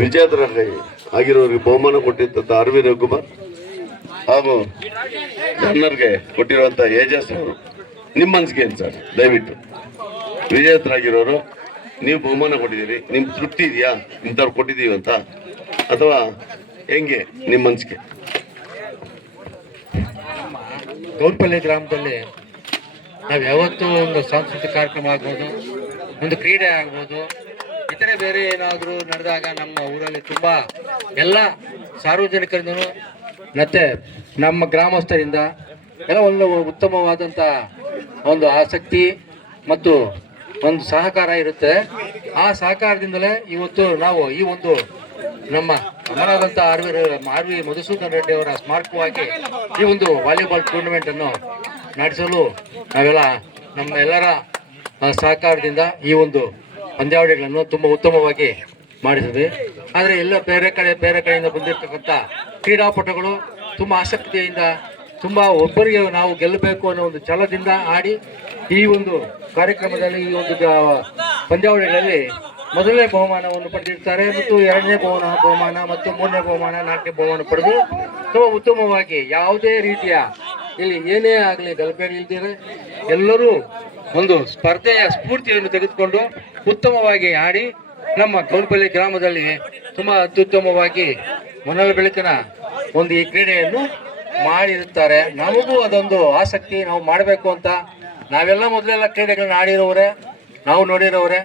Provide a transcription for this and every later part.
ವಿಜೇತರಲ್ಲಿ ಆಗಿರೋರಿಗೆ ಬಹುಮಾನ ಕೊಟ್ಟಿದ್ದಂಥ ಆರ್.ವಿ. ರವಿಕುಮಾರ್ ಹಾಗೂ ಜನರಿಗೆ ಕೊಟ್ಟಿರುವಂಥ ಏಜಸ್ ಅವರು ನಿಮ್ಮ ಮನಸ್ಸಿಗೆ ಏನು ಸರ್? ದಯವಿಟ್ಟು ವಿಜೇತರಾಗಿರೋರು ನೀವು ಬಹುಮಾನ ಕೊಟ್ಟಿದ್ದೀರಿ, ನಿಮ್ಮ ತೃಪ್ತಿ ಇದೆಯಾ ಇಂಥವ್ರು ಕೊಟ್ಟಿದ್ದೀವಿ ಅಂತ, ಅಥವಾ ಹೆಂಗೆ ನಿಮ್ಮ ಮನಸ್ಸಿಗೆ? ಗೌರ್ಪಲ್ಲಿ ಗ್ರಾಮದಲ್ಲಿ ನಾವು ಯಾವತ್ತೂ ಒಂದು ಸಾಂಸ್ಕೃತಿಕ ಕಾರ್ಯಕ್ರಮ ಆಗ್ಬೋದು, ಒಂದು ಕ್ರೀಡೆ ಆಗ್ಬೋದು, ಇತರೆ ಬೇರೆ ಏನಾದರೂ ನಡೆದಾಗ ನಮ್ಮ ಊರಲ್ಲಿ ತುಂಬ ಎಲ್ಲ ಸಾರ್ವಜನಿಕರಿಂದನೂ ಮತ್ತು ನಮ್ಮ ಗ್ರಾಮಸ್ಥರಿಂದ ಎಲ್ಲ ಒಂದು ಉತ್ತಮವಾದಂಥ ಒಂದು ಆಸಕ್ತಿ ಮತ್ತು ಒಂದು ಸಹಕಾರ ಇರುತ್ತೆ. ಆ ಸಹಕಾರದಿಂದಲೇ ಇವತ್ತು ನಾವು ಈ ಒಂದು ನಮ್ಮ ಅಮರಾದಂಥ ಆರ್.ವಿ. ಮಧುಸೂದನ್ ರೆಡ್ಡಿ ಅವರ ಸ್ಮಾರಕವಾಗಿ ಈ ಒಂದು ವಾಲಿಬಾಲ್ ಟೂರ್ನಮೆಂಟನ್ನು ನಡೆಸಲು ನಾವೆಲ್ಲ ನಮ್ಮ ಎಲ್ಲರ ಸಹಕಾರದಿಂದ ಈ ಒಂದು ಪಂದ್ಯಾವಳಿಗಳನ್ನು ತುಂಬ ಉತ್ತಮವಾಗಿ ಮಾಡಿದ್ವಿ. ಆದರೆ ಎಲ್ಲ ಬೇರೆ ಕಡೆಯಿಂದ ಬಂದಿರತಕ್ಕಂಥ ಕ್ರೀಡಾಪಟುಗಳು ತುಂಬ ಆಸಕ್ತಿಯಿಂದ ತುಂಬ ಒಬ್ಬರಿಗೆ ನಾವು ಗೆಲ್ಲಬೇಕು ಅನ್ನೋ ಒಂದು ಛಲದಿಂದ ಆಡಿ ಈ ಒಂದು ಕಾರ್ಯಕ್ರಮದಲ್ಲಿ ಈ ಒಂದು ಪಂದ್ಯಾವಳಿಗಳಲ್ಲಿ ಮೊದಲನೇ ಬಹುಮಾನವನ್ನು ಪಡೆದಿರ್ತಾರೆ ಮತ್ತು ಎರಡನೇ ಬಹುಮಾನ ಮತ್ತು ಮೂರನೇ ಬಹುಮಾನ, ನಾಲ್ಕನೇ ಬಹುಮಾನ ಪಡೆದು ತುಂಬ ಉತ್ತಮವಾಗಿ ಯಾವುದೇ ರೀತಿಯ ಇಲ್ಲಿ ಏನೇ ಆಗಲಿ ಗಲಭೆ ಇಲ್ದಿರೆ ಎಲ್ಲರೂ ಒಂದು ಸ್ಪರ್ಧೆಯ ಸ್ಫೂರ್ತಿಯನ್ನು ತೆಗೆದುಕೊಂಡು ಉತ್ತಮವಾಗಿ ಆಡಿ ನಮ್ಮ ಗೌರ್ಪಲ್ಲಿ ಗ್ರಾಮದಲ್ಲಿ ತುಂಬ ಅತ್ಯುತ್ತಮವಾಗಿ ಮೊದಲ ಬೆಳಕಿನ ಒಂದು ಈ ಕ್ರೀಡೆಯನ್ನು ಮಾಡಿರುತ್ತಾರೆ. ನಮಗೂ ಅದೊಂದು ಆಸಕ್ತಿ, ನಾವು ಮಾಡಬೇಕು ಅಂತ. ನಾವೆಲ್ಲ ಮೊದಲೆಲ್ಲ ಕ್ರೀಡೆಗಳನ್ನ ಆಡಿರೋರೆ, ನಾವು ನೋಡಿರೋರೆ.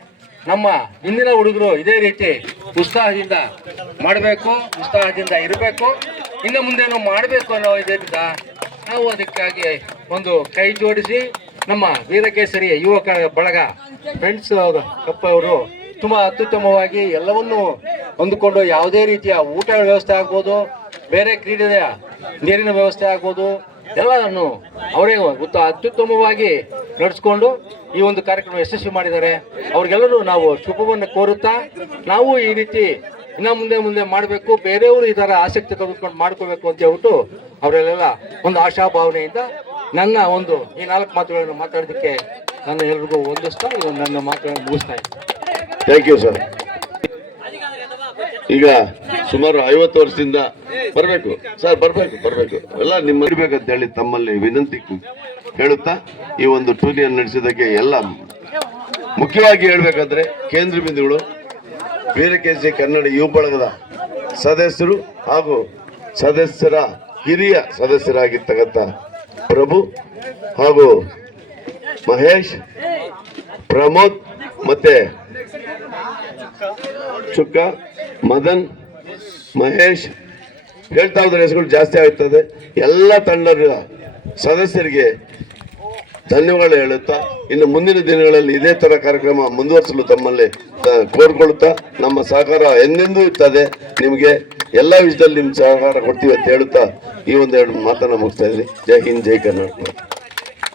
ನಮ್ಮ ಹಿಂದಿನ ಹುಡುಗರು ಇದೇ ರೀತಿ ಉತ್ಸಾಹದಿಂದ ಮಾಡಬೇಕು, ಉತ್ಸಾಹದಿಂದ ಇರಬೇಕು, ಇನ್ನು ಮುಂದೇನು ಮಾಡಬೇಕು ಅನ್ನೋ ಇದರಿಂದ ನಾವು ಅದಕ್ಕಾಗಿ ಒಂದು ಕೈ ಜೋಡಿಸಿ ನಮ್ಮ ವೀರಕೇಸರಿ ಯುವಕ ಬಳಗ ಫ್ರೆಂಡ್ಸ್ ಕಪ್ ಅವರು ತುಂಬ ಅತ್ಯುತ್ತಮವಾಗಿ ಎಲ್ಲವನ್ನೂ ಹೊಂದಿಕೊಂಡು ಯಾವುದೇ ರೀತಿಯ ಊಟದ ವ್ಯವಸ್ಥೆ ಆಗ್ಬೋದು, ಬೇರೆ ಕ್ರೀಡೆಯ ನೀರಿನ ವ್ಯವಸ್ಥೆ ಆಗ್ಬೋದು, ಎಲ್ಲವನ್ನು ಅವರೇ ಅತ್ಯುತ್ತಮವಾಗಿ ನಡೆಸ್ಕೊಂಡು ಈ ಒಂದು ಕಾರ್ಯಕ್ರಮ ಯಶಸ್ವಿ ಮಾಡಿದ್ದಾರೆ. ಅವ್ರಿಗೆಲ್ಲರೂ ನಾವು ಶುಭವನ್ನು ಕೋರುತ್ತಾ, ನಾವು ಈ ರೀತಿ ಇನ್ನು ಮುಂದೆ ಮಾಡಬೇಕು, ಬೇರೆಯವರು ಈ ಥರ ಆಸಕ್ತಿ ತೆಗೆದುಕೊಂಡು ಮಾಡ್ಕೋಬೇಕು ಅಂತ ಹೇಳ್ಬಿಟ್ಟು ಅವರೆಲ್ಲ ಒಂದು ಆಶಾಭಾವನೆಯಿಂದ ನನ್ನ ಒಂದು ಈ 4 ಮಾತುಗಳನ್ನು ಮಾತಾಡೋದಕ್ಕೆ ನಾನು ಎಲ್ರಿಗೂ ಹೊಂದಿಸ್ತಾ ನನ್ನ ಮಾತುಗಳನ್ನು ಮುಗಿಸ್ತಾ ಇದ್ದೀನಿ. Thank you sir. ಈಗ ಸುಮಾರು 50 ವರ್ಷದಿಂದ ಬರಬೇಕು ಸರ್, ಬರಬೇಕು ಎಲ್ಲ ನಿಮ್ಮ ಇರ್ಬೇಕಂತ ಹೇಳಿ ತಮ್ಮಲ್ಲಿ ವಿನಂತಿ ಹೇಳುತ್ತಾ ಈ ಒಂದು ಟೂರ್ನಿಯನ್ನು ನಡೆಸಿದ್ದಕ್ಕೆ ಎಲ್ಲ ಮುಖ್ಯವಾಗಿ ಹೇಳ್ಬೇಕಂದ್ರೆ ಕೇಂದ್ರ ಬಿಂದುಗಳು ವೀರಕೇಸರಿ ಕನ್ನಡ ಯುವ ಬಳಗದ ಸದಸ್ಯರು ಹಾಗೂ ಸದಸ್ಯರ ಹಿರಿಯ ಸದಸ್ಯರಾಗಿರ್ತಕ್ಕಂಥ ಪ್ರಭು ಹಾಗೂ ಮಹೇಶ್, ಪ್ರಮೋದ್ ಮತ್ತೆ ಚುಕ್ಕ, ಮದನ್, ಮಹೇಶ್ ಹೇಳ್ತಾ ಹೋದ್ರೆ ಹೆಸರುಗಳು ಜಾಸ್ತಿ ಆಗ್ತದೆ. ಎಲ್ಲ ತಂಡದ ಸದಸ್ಯರಿಗೆ ಧನ್ಯವಾದ ಹೇಳುತ್ತಾ ಇನ್ನು ಮುಂದಿನ ದಿನಗಳಲ್ಲಿ ಇದೇ ತರ ಕಾರ್ಯಕ್ರಮ ಮುಂದುವರಿಸಲು ತಮ್ಮಲ್ಲಿ ಕೋರ್ಕೊಳ್ಳುತ್ತಾ ನಮ್ಮ ಸಹಕಾರ ಎಂದೆಂದೂ ಇರ್ತದೆ. ನಿಮಗೆ ಎಲ್ಲ ವಿಷಯದಲ್ಲಿ ನಿಮ್ಮ ಸಹಕಾರ ಕೊಡ್ತೀವಿ ಅಂತ ಹೇಳುತ್ತಾ ಈ ಒಂದೆರಡು ಮಾತನ್ನ ಮುಗಿಸ್ತಾ ಇದ್ದೀನಿ. ಜೈ ಹಿಂದ್, ಜೈ ಕರ್ನಾಟಕ.